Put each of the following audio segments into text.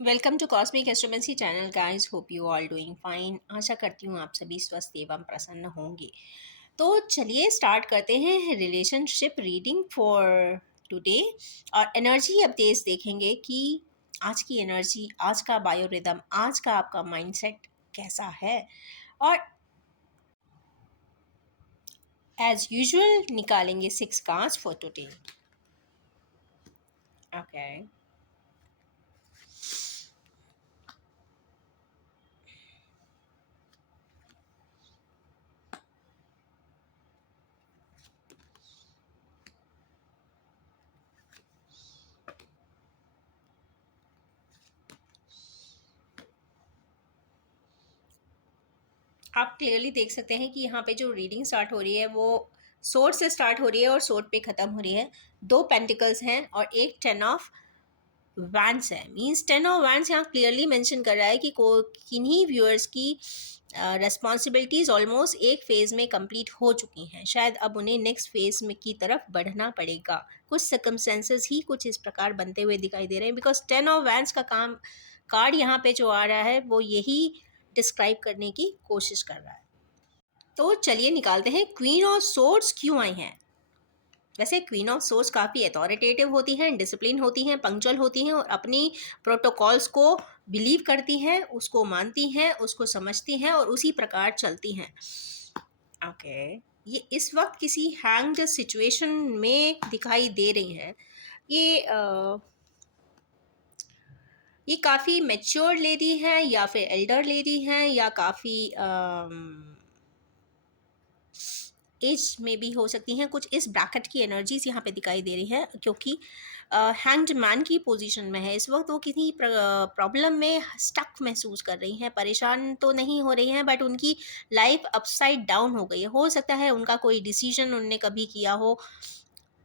Welcome to cosmic astromancy channel guys, hope you all doing fine. आशा करती हूँ आप सभी स्वस्थ एवं प्रसन्न होंगे। तो चलिए स्टार्ट करते हैं रिलेशनशिप रीडिंग फॉर टुडे। और एनर्जी अपडेट्स देखेंगे कि आज की एनर्जी, आज का बायोरिदम, आज का आपका माइंडसेट कैसा है। और एज यूजुअल निकालेंगे 6 कार्ड्स फॉर टुडे। ओके, आप क्लियरली देख सकते हैं कि यहाँ पे जो रीडिंग स्टार्ट हो रही है वो सोर्ड से स्टार्ट हो रही है और सोर्ड पे ख़त्म हो रही है। 2 पेंटिकल्स हैं और एक 10 ऑफ वैंड्स है। मींस 10 ऑफ वैंड्स यहाँ क्लियरली मेंशन कर रहा है कि को किन्हीं व्यूअर्स की रेस्पॉन्सिबिलिटीज़ ऑलमोस्ट एक फेज़ में कंप्लीट हो चुकी हैं। शायद अब उन्हें नेक्स्ट फेज़ में की तरफ बढ़ना पड़ेगा। कुछ सर्कमस्टेंसेस ही कुछ इस प्रकार बनते हुए दिखाई दे रहे हैं, बिकॉज 10 ऑफ वैंड्स का काम कार्ड यहाँ पे जो आ रहा है वो यही डिस्क्राइब करने की कोशिश कर रहा है। तो चलिए निकालते हैं क्वीन ऑफ सोर्ड्स क्यों आई हैं। वैसे क्वीन ऑफ सोर्ड्स काफ़ी अथॉरिटेटिव होती हैं, डिसिप्लिन होती हैं, पंक्चुअल होती हैं और अपनी प्रोटोकॉल्स को बिलीव करती हैं, उसको मानती हैं, उसको समझती हैं और उसी प्रकार चलती हैं। ओके, ये इस वक्त किसी हैंग्ड सिचुएशन में दिखाई दे रही हैं। ये काफ़ी मैच्योर लेडी हैं या फिर एल्डर लेडी हैं या काफ़ी एज में भी हो सकती हैं। कुछ इस ब्रैकेट की एनर्जीज यहाँ पे दिखाई दे रही हैं, क्योंकि हैंग्ड मैन की पोजीशन में है इस वक्त। वो किसी प्रॉब्लम में स्टक महसूस कर रही हैं। परेशान तो नहीं हो रही हैं, बट उनकी लाइफ अपसाइड डाउन हो गई है। हो सकता है उनका कोई डिसीजन उनने कभी किया हो,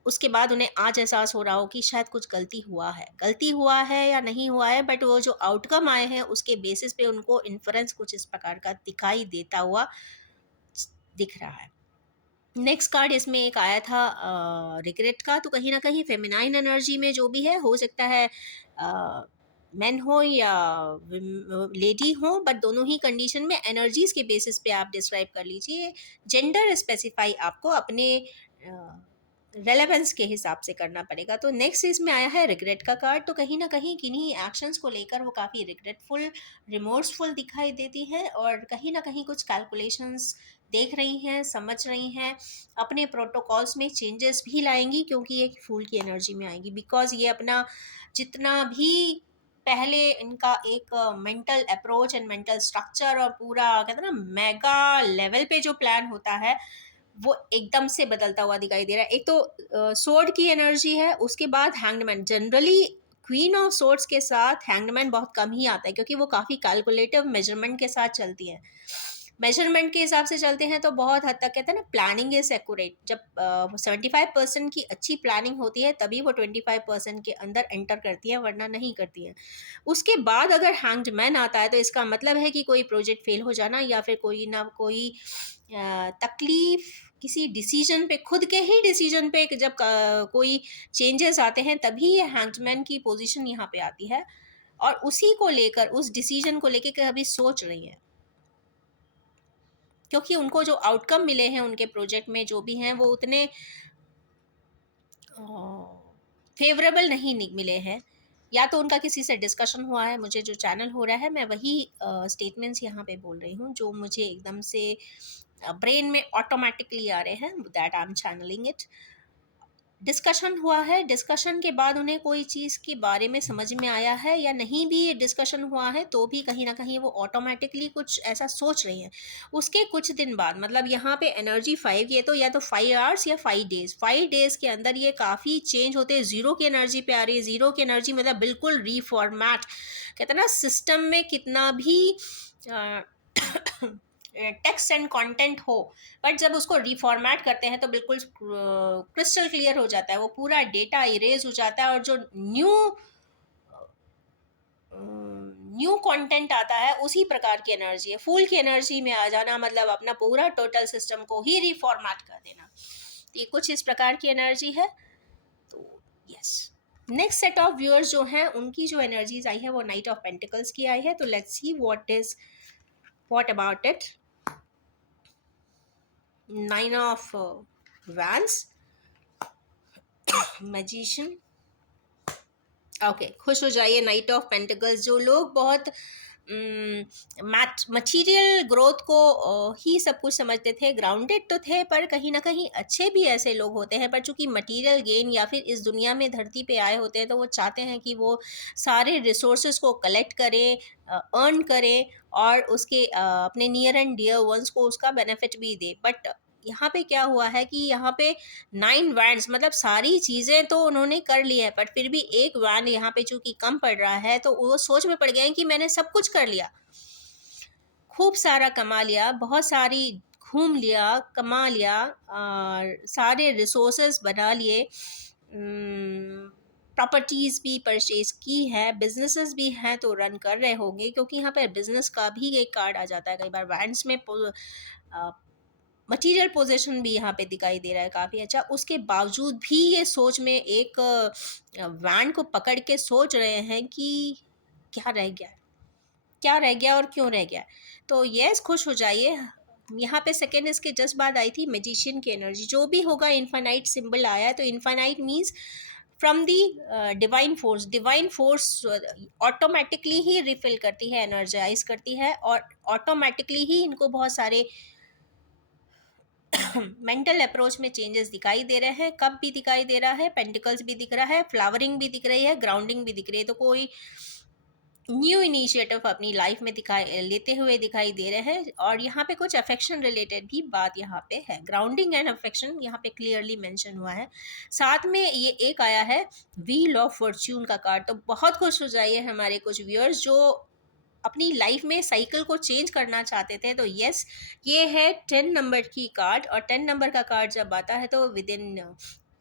उसके बाद उन्हें आज एहसास हो रहा हो कि शायद कुछ गलती हुआ है या नहीं हुआ है, बट वो जो आउटकम आए हैं उसके बेसिस पे उनको इन्फ्लुएंस कुछ इस प्रकार का दिखाई देता हुआ दिख रहा है। नेक्स्ट कार्ड इसमें एक आया था रिग्रेट का। तो कहीं ना कहीं फेमिनाइन एनर्जी में जो भी है, हो सकता है मैन हो या लेडी हो, बट दोनों ही कंडीशन में एनर्जीज के बेसिस पे आप डिस्क्राइब कर लीजिए। जेंडर स्पेसिफाई आपको अपने रेलेवेंस के हिसाब से करना पड़ेगा। तो नेक्स्ट इसमें आया है रिग्रेट का कार्ड। तो कहीं ना कहीं किन्हीं एक्शंस को लेकर वो काफ़ी रिग्रेटफुल, रिमोर्सफुल दिखाई देती है और कहीं ना कहीं कुछ कैलकुलेशंस देख रही हैं, समझ रही हैं। अपने प्रोटोकॉल्स में चेंजेस भी लाएंगी, क्योंकि ये फूल की एनर्जी में आएंगी। बिकॉज ये अपना जितना भी पहले इनका एक mental approach and mental structure और पूरा कहते हैं ना मेगा लेवल पे जो प्लान होता है, वो एकदम से बदलता हुआ दिखाई दे रहा है। एक तो सोर्ड की एनर्जी है, उसके बाद hangman. Generally queen of swords के साथ हैंगमैन बहुत कम ही आता है, क्योंकि वो काफ़ी कैलकुलेटिव मेजरमेंट के साथ चलती है। मेजरमेंट के हिसाब से चलते हैं तो बहुत हद तक कहते हैं ना प्लानिंग इज एक्यूरेट। जब 75% की अच्छी प्लानिंग होती है तभी वो 25% के अंदर एंटर करती है, वरना नहीं करती है। उसके बाद अगर हैंग्ड मैन आता है तो इसका मतलब है कि कोई प्रोजेक्ट फेल हो जाना या फिर कोई ना कोई तकलीफ किसी डिसीजन पे, खुद के ही डिसीजन पे जब कोई चेंजेस आते हैं तभी ये हैंग्डमैन की पोजीशन यहाँ पे आती है। और उसी को लेकर, उस डिसीजन को लेकर कभी सोच रही हैं, क्योंकि उनको जो आउटकम मिले हैं उनके प्रोजेक्ट में जो भी हैं वो उतने फेवरेबल नहीं मिले हैं। या तो उनका किसी से डिस्कशन हुआ है, मुझे जो चैनल हो रहा है मैं वही स्टेटमेंट्स यहाँ पे बोल रही हूँ जो मुझे एकदम से ब्रेन में ऑटोमेटिकली आ रहे हैं, that I am channelling it. Discussion हुआ है, डिस्कशन के बाद उन्हें कोई चीज़ के बारे में समझ में आया है, या नहीं भी डिस्कशन हुआ है तो भी कहीं ना कहीं वो ऑटोमेटिकली कुछ ऐसा सोच रही हैं। उसके कुछ दिन बाद, मतलब यहाँ पे एनर्जी 5, ये तो या तो 5 आवर्स या 5 डेज, 5 डेज के अंदर ये काफ़ी चेंज होते हैं। ज़ीरो की एनर्जी पे आ रही है। ज़ीरो की एनर्जी मतलब बिल्कुल रीफॉर्मेट। कहते हैं ना सिस्टम में कितना भी टेक्स्ट एंड कंटेंट हो, बट जब उसको रिफॉर्मेट करते हैं तो बिल्कुल क्रिस्टल क्लियर हो जाता है, वो पूरा डेटा इरेज हो जाता है और जो न्यू कंटेंट आता है उसी प्रकार की एनर्जी है। फूल की एनर्जी में आ जाना मतलब अपना पूरा टोटल सिस्टम को ही रिफॉर्मेट कर देना। तो ये कुछ इस प्रकार की एनर्जी है। तो yes, next set of viewers जो हैं उनकी जो एनर्जीज आई है वो नाइट ऑफ पेंटिकल्स की आई है, तो let's see what about it. Nine of wands, magician. Okay, खुश हो जाइए। नाइट ऑफ पेंटिकल्स, जो लोग बहुत मटीरियल ग्रोथ को ही सब कुछ समझते थे, ग्राउंडेड तो थे पर कहीं ना कहीं अच्छे भी ऐसे लोग होते हैं, पर चूंकि मटीरियल गेन या फिर इस दुनिया में धरती पे आए होते हैं तो वो चाहते हैं कि वो सारे रिसोर्सेज को कलेक्ट करें, अर्न करें और उसके अपने नियर एंड डियर वंस को उसका बेनिफिट भी दे। बट यहाँ पे क्या हुआ है कि यहाँ पे 9 वैंड्स, मतलब सारी चीज़ें तो उन्होंने कर ली है पर फिर भी एक वैंड यहाँ पे चूंकि कम पड़ रहा है तो वो सोच में पड़ गए हैं कि मैंने सब कुछ कर लिया, खूब सारा कमा लिया, बहुत सारी घूम लिया, कमा लिया और सारे रिसोर्सेज बना लिए, प्रॉपर्टीज़ भी परचेज की है, बिजनेसेस भी हैं तो रन कर रहे होंगे, क्योंकि यहाँ पर बिजनेस का भी एक कार्ड आ जाता है कई बार वैंड्स में। मटीरियल पोजीशन भी यहाँ पे दिखाई दे रहा है काफ़ी अच्छा। उसके बावजूद भी ये सोच में एक वैन को पकड़ के सोच रहे हैं कि क्या रह गया, क्या रह गया और क्यों रह गया। तो यस, खुश हो जाइए। यहाँ पे सेकेंड इसके जस्ट बाद आई थी मैजिशियन की एनर्जी। जो भी होगा, इनफाइनाइट सिंबल आया है तो infinite means from the divine force. Divine force automatically he refill करती है, एनर्जाइज करती है और ऑटोमेटिकली ही इनको बहुत सारे मेंटल अप्रोच में चेंजेस दिखाई दे रहे हैं। कब भी दिखाई दे रहा है, पेंटिकल्स भी दिख रहा है, फ्लावरिंग भी दिख रही है, ग्राउंडिंग भी दिख रही है, तो कोई न्यू इनिशिएटिव अपनी लाइफ में दिखाई लेते हुए दिखाई दे रहे हैं। और यहाँ पे कुछ अफेक्शन रिलेटेड भी बात यहाँ पे है, ग्राउंडिंग एंड अफेक्शन यहाँ पे क्लियरली मेंशन हुआ है। साथ में ये एक आया है व्हील ऑफ फॉर्च्यून का कार्ड, तो बहुत खुश हो जाइए हमारे कुछ व्यूअर्स जो अपनी लाइफ में साइकिल को चेंज करना चाहते थे। तो यस, ये है 10 नंबर की कार्ड, और 10 नंबर का कार्ड जब आता है तो with in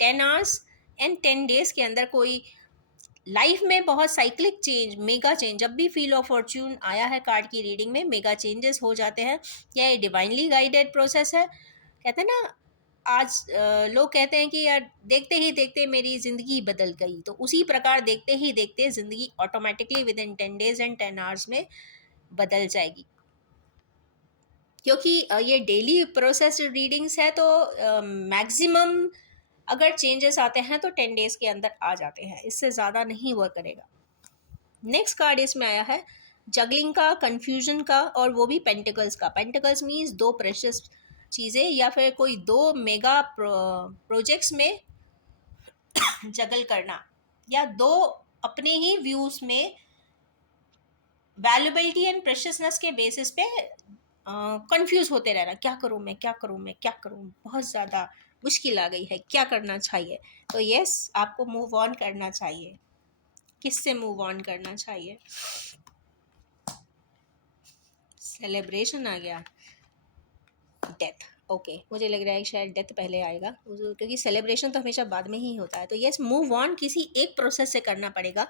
10 hours and 10 days के अंदर कोई लाइफ में बहुत साइक्लिक चेंज, मेगा चेंज, जब भी फील ऑफ फॉर्च्यून आया है कार्ड की रीडिंग में, मेगा चेंजेस हो जाते हैं। यह डिवाइनली गाइडेड प्रोसेस है। कहते हैं ना, आज लोग कहते हैं कि यार देखते ही देखते मेरी ज़िंदगी बदल गई, तो उसी प्रकार देखते ही देखते ज़िंदगी automatically with in 10 days and 10 hours में बदल जाएगी। क्योंकि ये डेली प्रोसेस रीडिंग्स है तो मैक्सिमम अगर चेंजेस आते हैं तो 10 डेज के अंदर आ जाते हैं, इससे ज़्यादा नहीं वर्क करेगा। नेक्स्ट कार्ड इसमें आया है जगलिंग का, कंफ्यूजन का, और वो भी पेंटिकल्स का। पेंटिकल्स मीन्स दो प्रेशियस चीज़ें या फिर कोई दो मेगा प्रोजेक्ट्स में जगल करना, या दो अपने ही व्यूज़ में वैल्यूबिलिटी एंड प्रेशियसनेस के बेसिस पे कंफ्यूज होते रहना, क्या करूँ मैं, क्या करूँ मैं, क्या करूँ, बहुत ज़्यादा मुश्किल आ गई है, क्या करना चाहिए। तो यस, आपको मूव ऑन करना चाहिए। किससे मूव ऑन करना चाहिए? सेलिब्रेशन आ गया, डेथ। ओके, मुझे लग रहा है शायद डेथ पहले आएगा, क्योंकि सेलिब्रेशन तो हमेशा बाद में ही होता है। तो यस, मूव ऑन किसी एक प्रोसेस से करना पड़ेगा।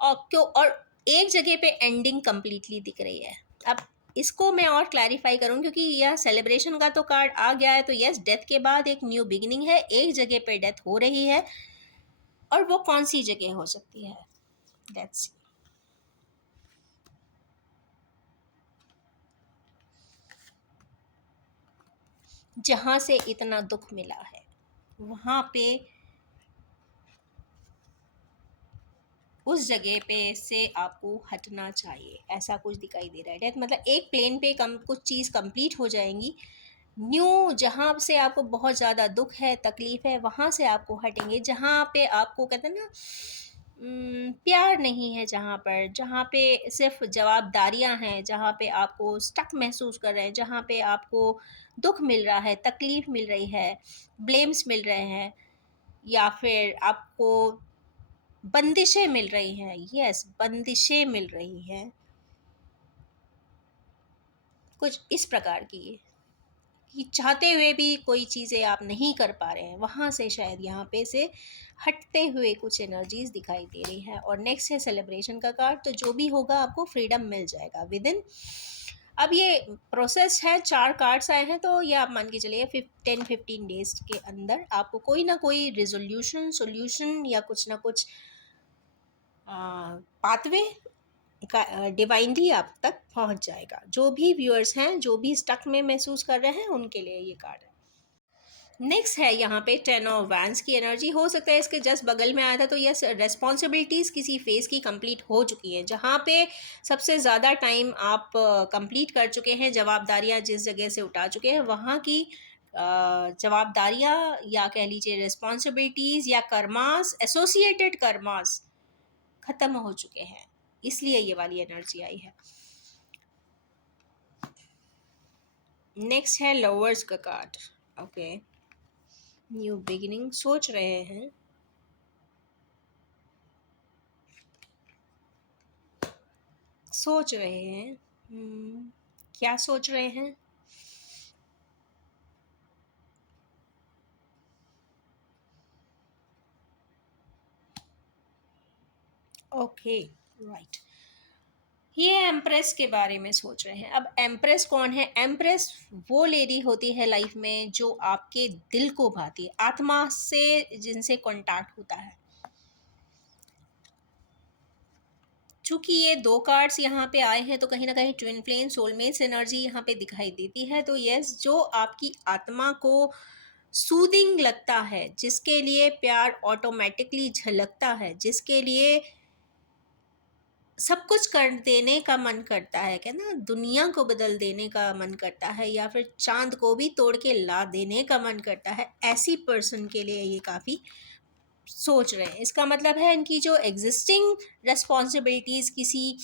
और एक जगह पे एंडिंग कंप्लीटली दिख रही है। अब इसको मैं और क्लैरिफाई करूँ, क्योंकि यह सेलिब्रेशन का तो कार्ड आ गया है, तो यस, डेथ के बाद एक न्यू बिगिनिंग है, एक जगह पे डेथ हो रही है, और वो कौन सी जगह हो सकती है? लेट्स, जहाँ से इतना दुख मिला है वहाँ पे, उस जगह पे से आपको हटना चाहिए, ऐसा कुछ दिखाई दे रहा है। डेथ मतलब एक प्लेन पे कम कुछ चीज़ कंप्लीट हो जाएंगी, न्यू जहाँ से आपको बहुत ज़्यादा दुख है, तकलीफ है, वहाँ से आपको हटेंगे। जहाँ पे आपको कहते हैं ना प्यार नहीं है, जहाँ पे सिर्फ जवाबदारियाँ हैं, जहाँ पे आपको स्टक महसूस कर रहे हैं, जहाँ पे आपको दुख मिल रहा है, तकलीफ मिल रही है, ब्लेम्स मिल रहे हैं, या फिर आपको बंदिशें मिल रही हैं। यस, बंदिशें मिल रही हैं कुछ इस प्रकार की, कि चाहते हुए भी कोई चीज़ें आप नहीं कर पा रहे हैं, वहाँ से शायद यहाँ पे से हटते हुए कुछ एनर्जीज दिखाई दे रही है। और नेक्स्ट है सेलिब्रेशन का कार्ड, तो जो भी होगा आपको फ्रीडम मिल जाएगा विद इन। अब ये प्रोसेस है, 4 कार्ड्स आए हैं, तो ये आप मान के चलिए 10-15 डेज के अंदर आपको कोई ना कोई रिजोल्यूशन, सोल्यूशन या कुछ ना कुछ पाथवे का डिवाइनली आप तक पहुंच जाएगा। जो भी व्यूअर्स हैं, जो भी स्टक में महसूस कर रहे हैं, उनके लिए ये कार्ड है। नेक्स्ट है यहाँ पे 10 ऑफ वैंस की एनर्जी। हो सकता है इसके जस्ट बगल में आया था, तो यस, रेस्पॉन्सिबिलिटीज़ किसी फेज़ की कंप्लीट हो चुकी हैं, जहाँ पे सबसे ज़्यादा टाइम आप कंप्लीट कर चुके हैं, जवाबदारियाँ जिस जगह से उठा चुके हैं, वहाँ की जवाबदारियाँ या कह लीजिए रिस्पॉन्सिबिलिटीज़ या कर्मास, एसोसिएटेड कर्मास ख़त्म हो चुके हैं, इसलिए ये वाली एनर्जी आई है। नेक्स्ट है लवर्स का कार्ड। ओके, न्यू बिगिनिंग सोच रहे हैं, सोच रहे हैं। क्या सोच रहे हैं? Okay, right. ये एम्प्रेस के बारे में सोच रहे हैं। अब एम्प्रेस कौन है? एम्प्रेस वो लेडी होती है लाइफ में जो आपके दिल को भाती है, आत्मा से जिनसे कांटेक्ट होता है। चूंकि ये दो कार्ड्स यहाँ पे आए हैं, तो कहीं ना कहीं ट्विन फ्लेम सोलमेट्स एनर्जी यहाँ पे दिखाई देती है। तो यस, जो आपकी आत्मा को सूदिंग लगता है, जिसके लिए प्यार ऑटोमेटिकली झलकता है, जिसके लिए सब कुछ कर देने का मन करता है, क्या ना, दुनिया को बदल देने का मन करता है, या फिर चांद को भी तोड़ के ला देने का मन करता है, ऐसी पर्सन के लिए ये काफ़ी सोच रहे हैं। इसका मतलब है इनकी जो एग्जिस्टिंग रिस्पॉन्सिबिलिटीज़ किसी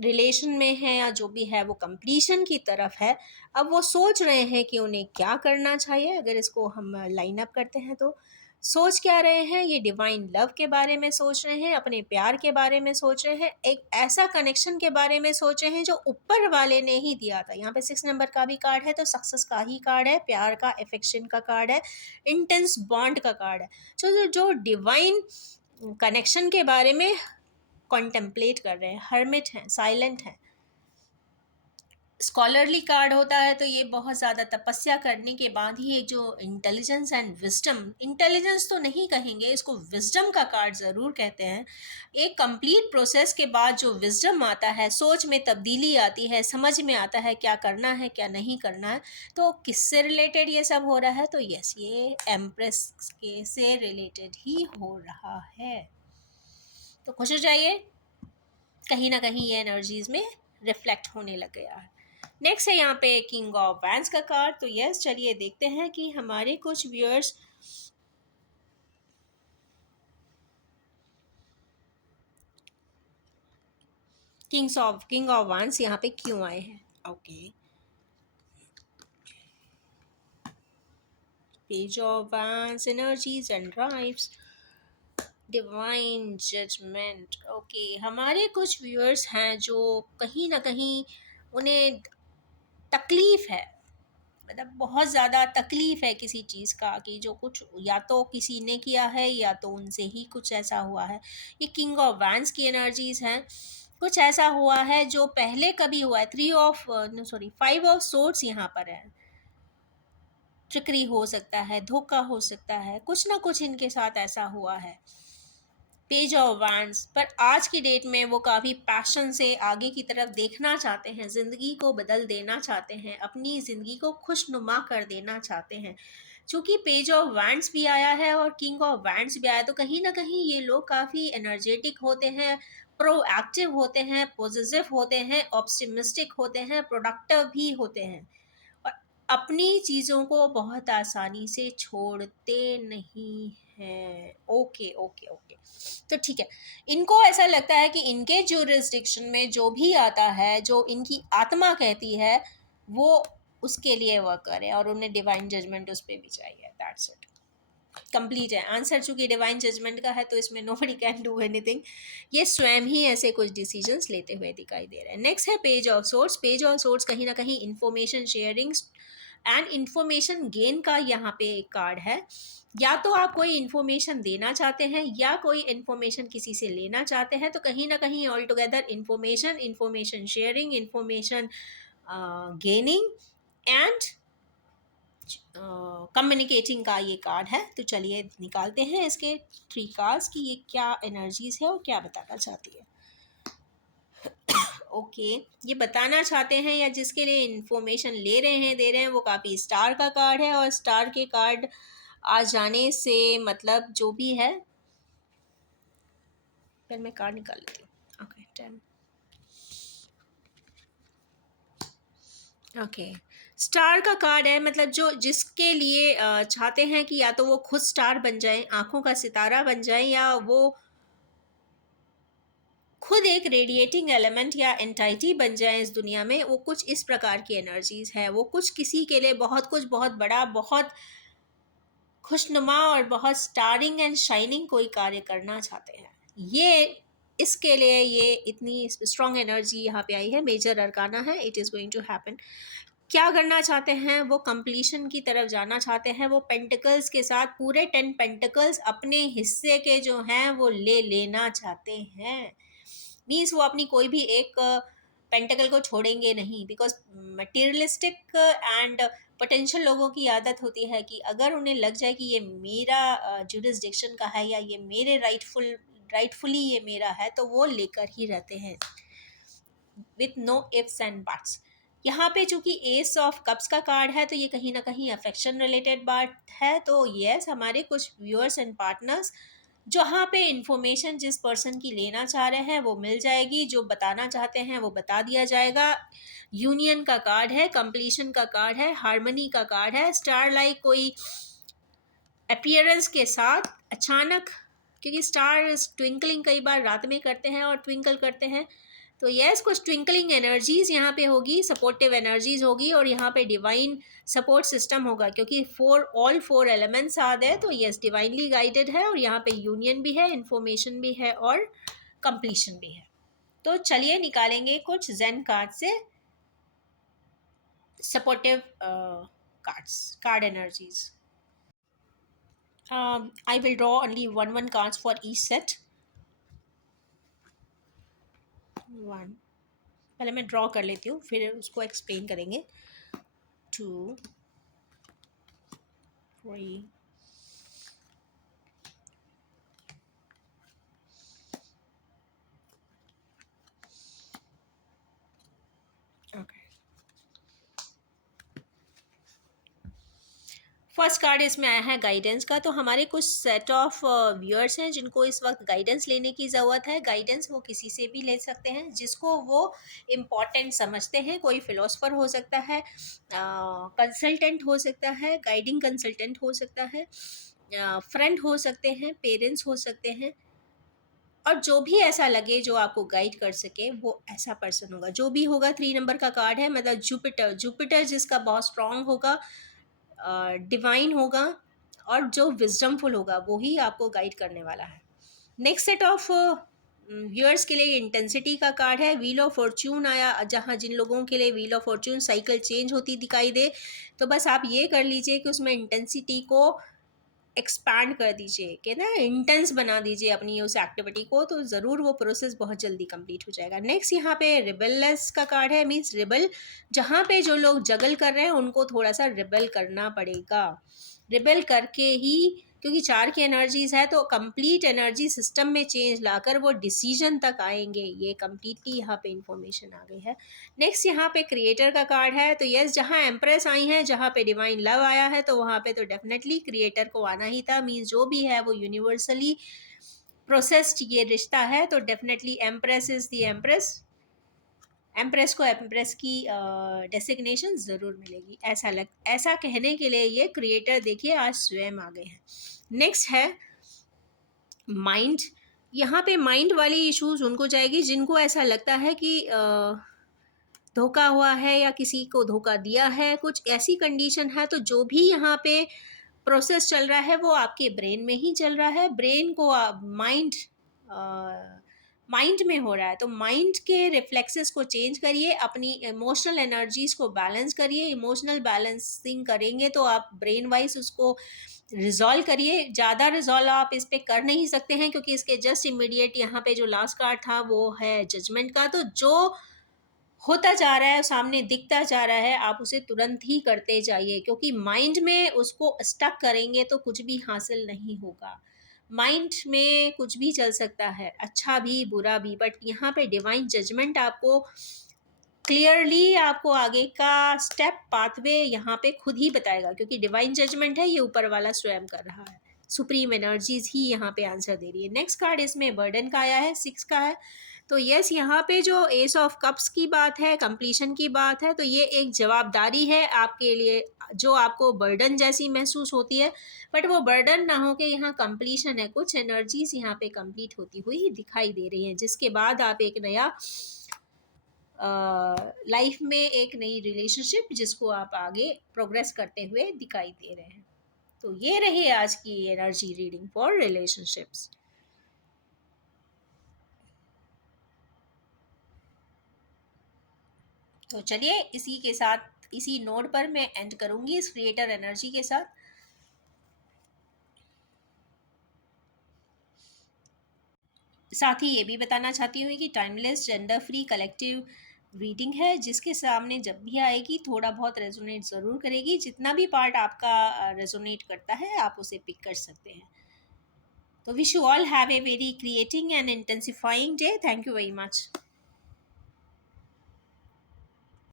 रिलेशन में है या जो भी है, वो कंप्लीशन की तरफ है। अब वो सोच रहे हैं कि उन्हें क्या करना चाहिए। अगर इसको हम लाइन अप करते हैं, तो सोच क्या रहे हैं? ये डिवाइन लव के बारे में सोच रहे हैं, अपने प्यार के बारे में सोच रहे हैं, एक ऐसा कनेक्शन के बारे में सोच रहे हैं जो ऊपर वाले ने ही दिया था। यहाँ पे 6 नंबर का भी कार्ड है, तो सक्सेस का ही कार्ड है, प्यार का, एफेक्शन का कार्ड है, इंटेंस बॉन्ड का कार्ड है। जो डिवाइन कनेक्शन के बारे में कॉन्टेम्पलेट कर रहे हैं, हर्मिट हैं, साइलेंट हैं। स्कॉलरली कार्ड होता है, तो ये बहुत ज़्यादा तपस्या करने के बाद ही एक जो इंटेलिजेंस एंड विजडम, इंटेलिजेंस तो नहीं कहेंगे इसको, विजडम का कार्ड ज़रूर कहते हैं। एक कंप्लीट प्रोसेस के बाद जो विजडम आता है, सोच में तब्दीली आती है, समझ में आता है क्या करना है क्या नहीं करना है। तो किससे रिलेटेड ये सब हो रहा है? तो यस, ये एम्प्रेस के से रिलेटेड ही हो रहा है। तो खुश हो जाइए, कहीं ना कहीं ये एनर्जीज में रिफ्लेक्ट होने लग गया है। नेक्स्ट है यहाँ पे किंग ऑफ वैंस का कार्ड। तो यस, चलिए देखते हैं कि हमारे कुछ व्यूअर्स किंग ऑफ वैंस यहाँ पे क्यों आए हैं। Okay, page of wands, energies and drives, divine judgement. Okay, हमारे कुछ व्यूअर्स हैं जो कहीं ना कहीं उन्हें तकलीफ है, मतलब बहुत ज़्यादा तकलीफ है किसी चीज़ का, कि जो कुछ या तो किसी ने किया है या तो उनसे ही कुछ ऐसा हुआ है। ये किंग ऑफ वैंस की एनर्जीज हैं। कुछ ऐसा हुआ है जो पहले कभी हुआ है। 5 ऑफ सोर्ड्स यहाँ पर है। ट्रिकरी हो सकता है, धोखा हो सकता है, कुछ ना कुछ इनके साथ ऐसा हुआ है। पेज ऑफ वैंड्स पर आज की डेट में वो काफ़ी पैशन से आगे की तरफ देखना चाहते हैं, ज़िंदगी को बदल देना चाहते हैं, अपनी ज़िंदगी को खुशनुमा कर देना चाहते हैं। चूँकि पेज ऑफ वैंड्स भी आया है और किंग ऑफ वैंड्स भी आया, तो कहीं ना कहीं ये लोग काफ़ी एनर्जेटिक होते हैं, प्रोएक्टिव होते हैं, पॉजिटिव होते हैं, ऑप्टिमिस्टिक होते हैं, प्रोडक्टिव भी होते हैं, और अपनी चीज़ों को बहुत आसानी से छोड़ते नहीं हैं। ओके ओके ओके, तो ठीक है। इनको ऐसा लगता है कि इनके जुरिस्डिक्शन में जो भी आता है, जो इनकी आत्मा कहती है, वो उसके लिए वर्क करे, और उन्हें डिवाइन जजमेंट उस पर भी चाहिए। दैट्स इट, कंप्लीट है आंसर। चूंकि डिवाइन जजमेंट का है, तो इसमें नोबडी कैन डू एनीथिंग। ये स्वयं ही ऐसे कुछ डिसीजंस लेते हुए दिखाई दे रहे हैं। नेक्स्ट है page of source. Page of source कहीं ना कहीं information sharing and information gain का यहाँ पे एक कार्ड है। या तो आप कोई इन्फॉर्मेशन देना चाहते हैं या कोई इन्फॉर्मेशन किसी से लेना चाहते हैं, तो कहीं ना कहीं all together information sharing, information gaining and communicating का ये कार्ड है। तो चलिए निकालते हैं इसके 3 कार्ड्स की ये क्या एनर्जीज है और क्या बताना चाहती है। ओके, ये बताना चाहते हैं या जिसके लिए इंफॉर्मेशन ले रहे हैं, दे रहे हैं, वो काफ़ी स्टार का कार्ड है। और स्टार के कार्ड आ जाने से मतलब जो भी है, पहले मैं कार्ड निकाल लेती हूँ। ओके, 10। ओके, स्टार का कार्ड है मतलब जो जिसके लिए चाहते हैं कि या तो वो खुद स्टार बन जाए, आंखों का सितारा बन जाए, या वो खुद एक रेडिएटिंग एलिमेंट या एंटाइटी बन जाए इस दुनिया में। वो कुछ इस प्रकार की एनर्जीज है। वो कुछ किसी के लिए बहुत कुछ, बहुत बड़ा, बहुत खुशनुमा और बहुत स्टारिंग एंड शाइनिंग कोई कार्य करना चाहते हैं। ये इसके लिए ये इतनी स्ट्रॉन्ग एनर्जी यहाँ पे आई है। मेजर अरकाना है, it is going to happen. क्या करना चाहते हैं वो? कंप्लीशन की तरफ जाना चाहते हैं। वो पेंटिकल्स के साथ पूरे 10 पेंटिकल्स अपने हिस्से के जो हैं वो ले लेना चाहते हैं। मीन्स वो अपनी कोई भी एक पेंटिकल को छोड़ेंगे नहीं। बिकॉज मटेरियलिस्टिक एंड पोटेंशियल लोगों की आदत होती है कि अगर उन्हें लग जाए कि ये मेरा जुरिस्डिक्शन का है या ये मेरे राइटफुली ये मेरा है, तो वो लेकर ही रहते हैं with no ifs and buts. यहाँ पे चूंकि एस ऑफ कप्स का कार्ड है तो ये कहीं ना कहीं अफेक्शन रिलेटेड बात है। तो यस, हमारे कुछ व्यूअर्स एंड पार्टनर्स जहाँ पे इंफॉर्मेशन जिस पर्सन की लेना चाह रहे हैं वो मिल जाएगी, जो बताना चाहते हैं वो बता दिया जाएगा। यूनियन का कार्ड है, कंप्लीशन का कार्ड है, हार्मनी का कार्ड है। स्टार लाइक कोई अपीयरेंस के साथ अचानक, क्योंकि स्टार ट्विंकलिंग कई बार रात में करते हैं और ट्विंकल करते हैं, तो यस कुछ ट्विंकलिंग एनर्जीज यहाँ पे होगी, सपोर्टिव एनर्जीज होगी और यहाँ पे डिवाइन सपोर्ट सिस्टम होगा। क्योंकि ऑल फोर एलिमेंट्स आ गए तो यस डिवाइनली गाइडेड है। और यहाँ पे यूनियन भी है, इंफॉर्मेशन भी है और कंप्लीशन भी है। तो चलिए निकालेंगे कुछ जेन कार्ड से supportive card energies. I will draw only one cards for each set. One, पहले मैं ड्रॉ कर लेती हूँ फिर उसको एक्सप्लेन करेंगे। 2, 3, ओके। फर्स्ट कार्ड इसमें आया है गाइडेंस का। तो हमारे कुछ सेट ऑफ व्यूअर्स हैं जिनको इस वक्त गाइडेंस लेने की ज़रूरत है। गाइडेंस वो किसी से भी ले सकते हैं जिसको वो इम्पॉर्टेंट समझते हैं। कोई फिलोसफर हो सकता है, कंसल्टेंट हो सकता है, गाइडिंग कंसल्टेंट हो सकता है, फ्रेंड हो सकते हैं, पेरेंट्स हो सकते हैं, और जो भी ऐसा लगे जो आपको गाइड कर सके वो ऐसा पर्सन होगा। जो भी होगा, 3 नंबर का कार्ड है, मतलब जुपिटर जिसका बहुत स्ट्रांग होगा, डिवाइन होगा और जो विजडमफुल होगा वो ही आपको गाइड करने वाला है। नेक्स्ट सेट ऑफ व्यूअर्स के लिए इंटेंसिटी का कार्ड है। व्हील ऑफ फॉर्च्यून आया, जहाँ जिन लोगों के लिए wheel of Fortune cycle change होती दिखाई दे, तो बस आप ये कर लीजिए कि उसमें इंटेंसिटी को एक्सपैंड कर दीजिए, कि ना इंटेंस बना दीजिए अपनी उस एक्टिविटी को, तो ज़रूर वो प्रोसेस बहुत जल्दी कंप्लीट हो जाएगा। नेक्स्ट यहाँ पे रिबेलनेस का कार्ड है, मीन्स रिबल। जहाँ पे जो लोग जगल कर रहे हैं उनको थोड़ा सा रिबेल करना पड़ेगा। रिबेल करके ही, क्योंकि 4 की एनर्जीज है तो कंप्लीट एनर्जी सिस्टम में चेंज लाकर वो डिसीजन तक आएंगे। ये कंप्लीटली यहाँ पे इंफॉर्मेशन आ गई है। नेक्स्ट यहाँ पे क्रिएटर का कार्ड है। तो यस, जहाँ एम्प्रेस आई है, जहाँ पे डिवाइन लव आया है, तो वहाँ पे तो डेफिनेटली क्रिएटर को आना ही था। मीन्स जो भी है वो यूनिवर्सली प्रोसेस्ड ये रिश्ता है, तो definitely empress is the empress. Empress को एम्प्रेस की डेसिग्नेशन ज़रूर मिलेगी। ऐसा कहने के लिए ये क्रिएटर देखिए आज स्वयं आ गए हैं। नेक्स्ट है माइंड। यहाँ पे माइंड वाली इश्यूज उनको जाएगी जिनको ऐसा लगता है कि धोखा हुआ है या किसी को धोखा दिया है, कुछ ऐसी कंडीशन है। तो जो भी यहाँ पे प्रोसेस चल रहा है वो आपके ब्रेन में ही चल रहा है। ब्रेन को माइंड में हो रहा है, तो माइंड के रिफ्लेक्सेस को चेंज करिए, अपनी इमोशनल एनर्जीज को बैलेंस करिए। इमोशनल बैलेंसिंग करेंगे तो आप ब्रेन वाइज उसको रिजॉल्व करिए। ज़्यादा रिजॉल्व आप इस पे कर नहीं सकते हैं क्योंकि इसके जस्ट इमीडिएट यहाँ पे जो लास्ट कार्ड था वो है जजमेंट का। तो जो होता जा रहा है, सामने दिखता जा रहा है, आप उसे तुरंत ही करते जाइए, क्योंकि माइंड में उसको स्टक करेंगे तो कुछ भी हासिल नहीं होगा। माइंड में कुछ भी चल सकता है, अच्छा भी, बुरा भी, बट यहाँ पे डिवाइन जजमेंट आपको क्लियरली आपको आगे का स्टेप पाथवे यहाँ पे खुद ही बताएगा, क्योंकि डिवाइन जजमेंट है, ये ऊपर वाला स्वयं कर रहा है। सुप्रीम एनर्जीज ही यहाँ पे आंसर दे रही है। नेक्स्ट कार्ड इसमें बर्डन का आया है, 6 का है। तो यस, यहाँ पे जो एस ऑफ कप्स की बात है, कंप्लीशन की बात है, तो ये एक जवाबदारी है आपके लिए जो आपको बर्डन जैसी महसूस होती है, बट वो बर्डन ना हो के यहाँ कंप्लीशन है। कुछ एनर्जीज यहाँ पे कंप्लीट होती हुई दिखाई दे रही हैं, जिसके बाद आप एक नया लाइफ में एक नई रिलेशनशिप जिसको आप आगे प्रोग्रेस करते हुए दिखाई दे रहे हैं। तो ये रही आज की एनर्जी रीडिंग फॉर रिलेशनशिप्स। तो चलिए इसी के साथ, इसी नोट पर मैं एंड करूंगी इस क्रिएटर एनर्जी के साथ। साथ ही ये भी बताना चाहती हूँ कि timeless gender free collective reading है, जिसके सामने जब भी आएगी थोड़ा बहुत रेजोनेट ज़रूर करेगी। जितना भी पार्ट आपका रेजोनेट करता है आप उसे पिक कर सकते हैं। तो wish you all have a very creating and intensifying day. Thank you very much.